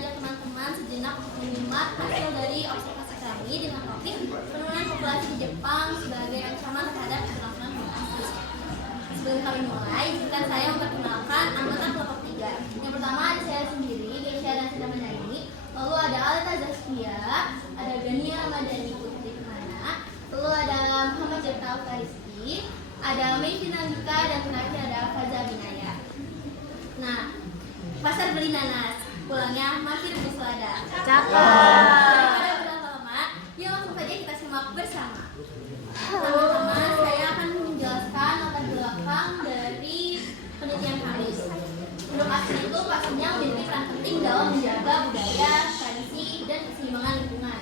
mengajak teman-teman sejenak untuk menyimak hasil dari observasi kami dengan topik penurunan populasi di Jepang sebagai ancaman terhadap keberlangsungan populasi. Sebelum kami mulai, izinkan saya memperkenalkan anggota kelompok 3. Yang pertama ada saya sendiri, Gesha dan Sita Mandani. Lalu ada Aleta Zaskia, ada Gania Madani Putri Kemana. Lalu ada Muhammad Jeptal Kariski, ada Mei Finandika, dan terakhir ada Faza Binaya. Nah, pasar beli nanas, pulangnya makin berselada. Cakep. Daripada berlama-lama, yuk langsung saja kita simak bersama. Teman-teman, saya akan menjelaskan latar belakang dari penelitian kami. Penduduk asli itu pastinya memiliki peran penting dalam menjaga budaya, tradisi, dan keseimbangan lingkungan.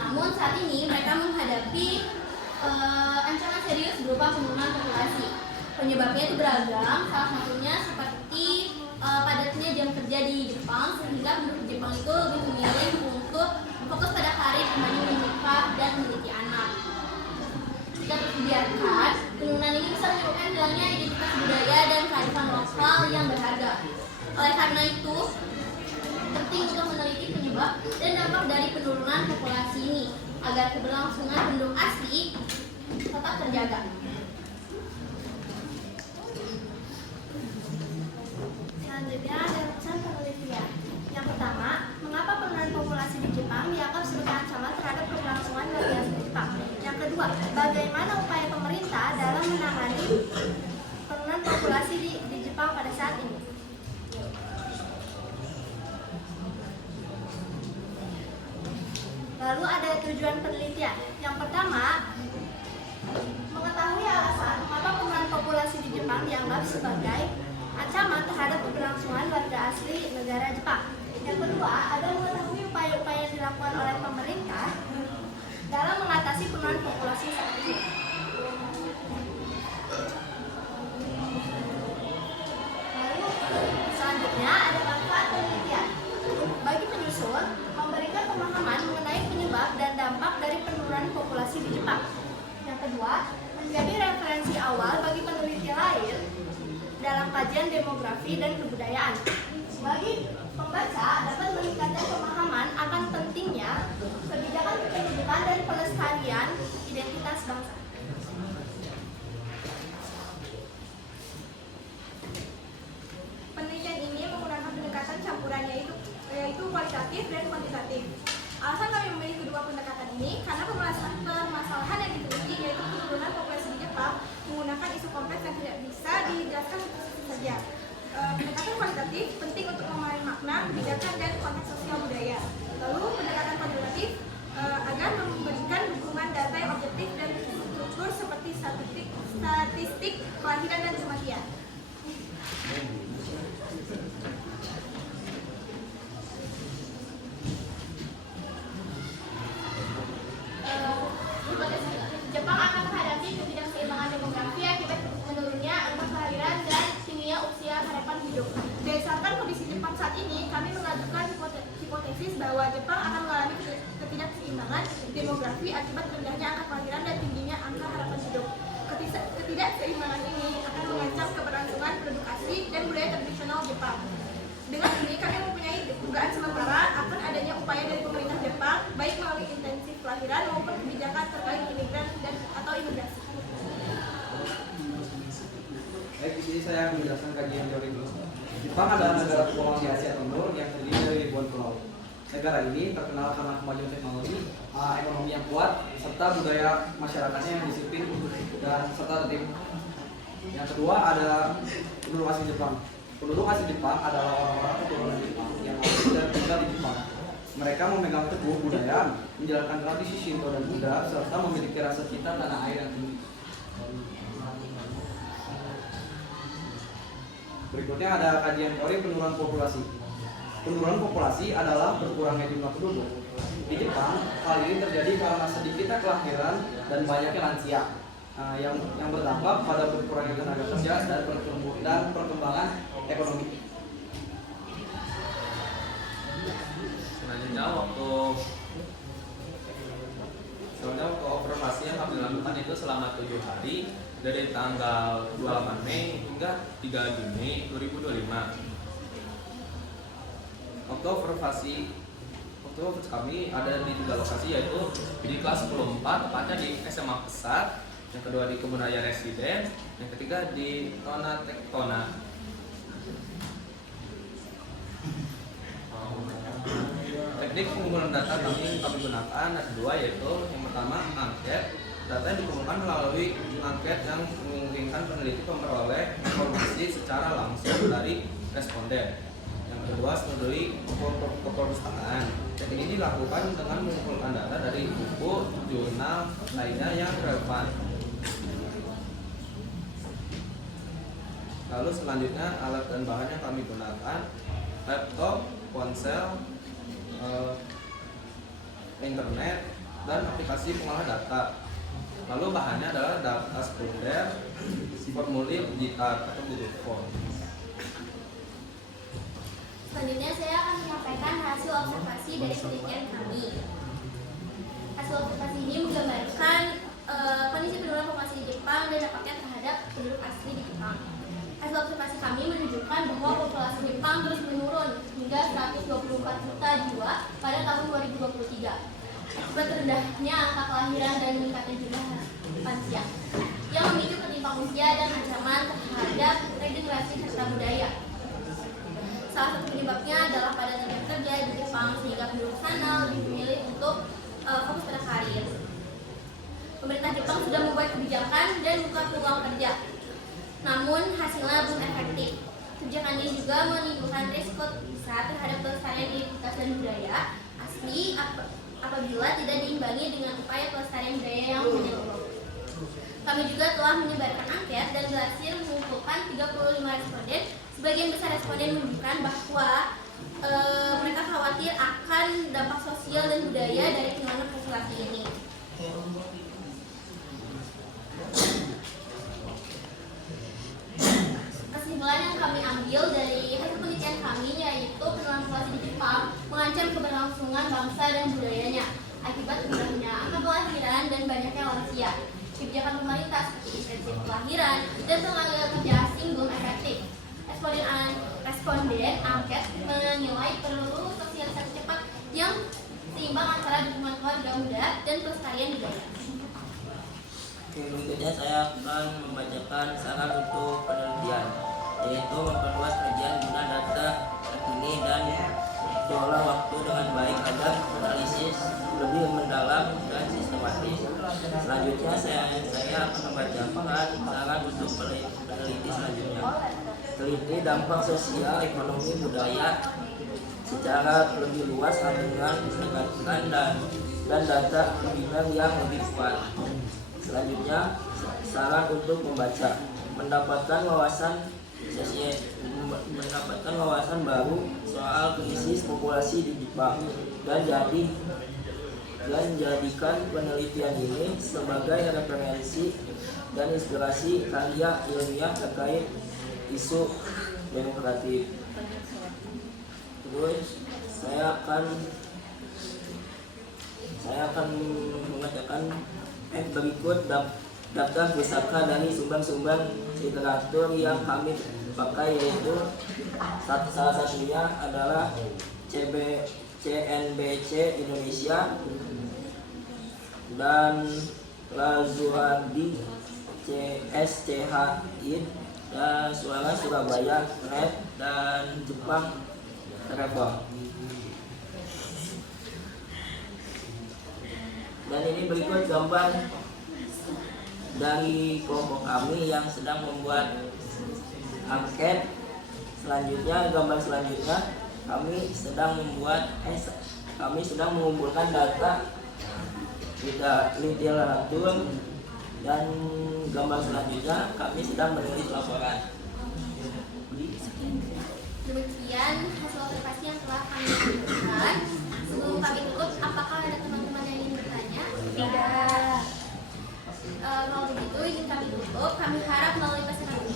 Namun saat ini mereka menghadapi ancaman serius berupa penurunan populasi. Penyebabnya itu beragam, salah satunya seperti padatnya jam kerja di Jepang, sehingga penduduk Jepang itu lebih memilih untuk fokus pada karir dibanding menikah dan memiliki anak. Jika terus dibiarkan, penurunan ini bisa menyebabkan hilangnya identitas budaya dan kearifan lokal yang berharga. Oleh karena itu, penting untuk meneliti penyebab dan dampak dari penurunan populasi ini agar keberlangsungan penduduk asli tetap terjaga. Selanjutnya ada rumusan penelitian. Yang pertama, mengapa penurunan populasi di Jepang dianggap sebagai ancaman terhadap keberlangsungan warga asli Jepang? Yang kedua, bagaimana upaya pemerintah dalam menangani penurunan populasi di Jepang pada saat ini? Lalu ada tujuan penelitian. Yang pertama, mengetahui alasan mengapa penurunan populasi di Jepang dianggap sebagai ancaman terhadap keberlangsungan warga asli negara Jepang. Yang kedua, ada mengetahui upaya-upaya yang dilakukan oleh pemerintah dalam mengatasi penurunan populasi saat ini. Lalu selanjutnya ada manfaat penelitian. Bagi penyusun, memberikan pemahaman mengenai penyebab dan dampak dari penurunan populasi di Jepang. Yang kedua, menjadi referensi awal bagi peneliti lain dalam kajian demografi dan kebudayaan. Bagi pembaca dapat meningkatkan pemahaman akan pentingnya kebijakan kependudukan dan pelestarian identitas bangsa. Penelitian ini menggunakan pendekatan campuran yaitu kualitatif dan kuantitatif. Alasan kami memilih kedua pendekatan ini karena permasalahan yang diteliti yaitu penurunan populasi di Jepang menggunakan isu kompleks yang tidak bisa dijelaskan saja. Pendekatan kualitatif penting untuk memahami makna, kebijakan, dan konteks sosial budaya. Lalu pendekatan kuantitatif agar memberikan dukungan data yang objektif dan struktur seperti statistik kelahiran dan kematian. Jepang akan menghadapi ketidakseimbangan demografi akibat menurunnya angka kelahiran dan tingginya usia harapan hidup. Berdasarkan kondisi Jepang saat ini, kami mengajukan hipotesis bahwa Jepang akan mengalami ketidakseimbangan demografi akibat rendahnya angka kelahiran dan tingginya angka harapan hidup. Ketidakseimbangan ini akan mengancam keberlangsungan penduduk asli dan budaya tradisional Jepang. Dengan ini, kami mempunyai dugaan sementara akan adanya upaya dari pemerintah Jepang, baik melalui intensif kelahiran maupun kebijakan terkait imigran atau imigrasi. Baik, di sini saya akan menjelaskan kajian teori dulu. Jepang adalah negara kepulauan di Asia Timur yang terdiri dari ribuan pulau. Negara ini terkenal karena kemajuan teknologi, ekonomi yang kuat, serta budaya masyarakatnya yang disiplin dan serta tertib. Yang kedua ada penduduk asli Jepang. Penduduk asli Jepang adalah orang-orang keturunan Jepang yang asli dan tinggal di Jepang. Mereka memegang teguh budaya, menjalankan tradisi Shinto dan Buddha, serta memiliki rasa cinta tanah air yang tinggi. Berikutnya ada kajian teori penurunan populasi. Penurunan populasi adalah berkurangnya jumlah penduduk. Di Jepang, hal ini terjadi karena sedikitnya kelahiran dan banyaknya lansia, yang berdampak pada berkurangnya tenaga kerja dan perkembangan ekonomi. Selanjutnya waktu observasi yang kami lakukan itu selama 7 hari dari tanggal 28 Mei hingga 3 Juni 2025. observasi kami ada di 3 lokasi, yaitu di kelas 10 4 tepatnya di SMA Pesat, yang kedua di Kebun Raya Residen, yang ketiga di Tona Tektona. Teknik pengumpulan data kami gunakan ada 2, yaitu yang pertama angket. Data yang dikumpulkan melalui angket yang memungkinkan peneliti memperoleh informasi secara langsung dari responden. Yang kedua studi perpustakaan. Teknik ini dilakukan dengan mengumpulkan data dari buku, jurnal lainnya yang relevan. Lalu selanjutnya alat dan bahan yang kami gunakan: laptop, ponsel, internet, dan aplikasi pengolah data. Lalu bahannya adalah data sekunder, formulir digital atau Google Form. Selanjutnya saya akan menyampaikan hasil observasi dari penelitian kami. Hasil observasi ini menggambarkan kondisi penurunan populasi di Jepang dan dampaknya terhadap penduduk asli di Jepang. Hasil observasi kami menunjukkan bahwa populasi Jepang terus menurun hingga 124 juta jiwa pada tahun 2023. Akibat rendahnya angka kelahiran dan meningkatnya jumlah lansia yang memicu ketimpangan usia dan ancaman terhadap regenerasi serta budaya. Salah satu penyebabnya adalah pada tenaga kerja di Jepang, sehingga penduduk sana lebih memilih untuk fokus pada karir. Pemerintah Jepang sudah membuat kebijakan dan buka peluang kerja, namun hasilnya belum efektif. Kebijakan ini juga menimbulkan risiko besar terhadap pelestarian identitas dan budaya asli apabila tidak diimbangi dengan upaya pelestarian budaya yang menyeluruh. Kami juga telah menyebarkan angket dan berhasil mengumpulkan 35 responden. Sebagian besar responden menunjukkan bahwa mereka khawatir akan dampak sosial dan budaya dari penurunan populasi ini. Kesimpulan yang kami ambil dari hasil penelitian kami yaitu penurunan populasi di Jepang mengancam keberlangsungan bangsa dan budayanya akibat rendahnya angka kelahiran dan banyaknya lansia. Kebijakan pemerintah seperti insentif kelahiran dan tenaga kerja asing belum efektif. Responden angket menilai perlu sosialisasi cepat yang seimbang antara dukungan keluarga muda dan pelestarian budaya. Berikutnya saya akan membacakan saran untuk penelitian, yaitu memperluas kajian guna data terkini dan diolah waktu dengan baik agar analisis lebih mendalam dan sistematis. Selanjutnya saya akan membacakan saran untuk peneliti selanjutnya. Teliti dampak sosial, ekonomi, budaya secara lebih luas dengan mendekatkan dan data primer yang lebih kuat. Selanjutnya, saran untuk membaca, mendapatkan wawasan baru soal krisis populasi di Jepang dan jadikan penelitian ini sebagai referensi dan inspirasi karya ilmiah terkait isu demokratif. Terus saya akan mengatakan berikut daftar pusaka dari sumber-sumber literatur yang kami pakai, yaitu salah satunya adalah CNBC Indonesia dan Lazuardi CSCHID dan Suara Surabaya Red dan Jepang Travel. Dan ini berikut gambar dari kelompok kami yang sedang membuat angket. Gambar selanjutnya kami sedang mengumpulkan data literatur, dan gambar selanjutnya kami sedang menulis laporan. Demikian hasil observasi yang telah kami lakukan. Sebelum kami tutup, apakah ada teman-teman yang ingin bertanya? Tidak. Kalau begitu izin kami tutup. Kami harap melalui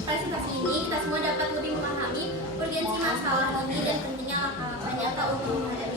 presentasi ini kita semua dapat lebih memahami urgensi masalah ini dan pentingnya langkah-langkah nyata untuk menghadapi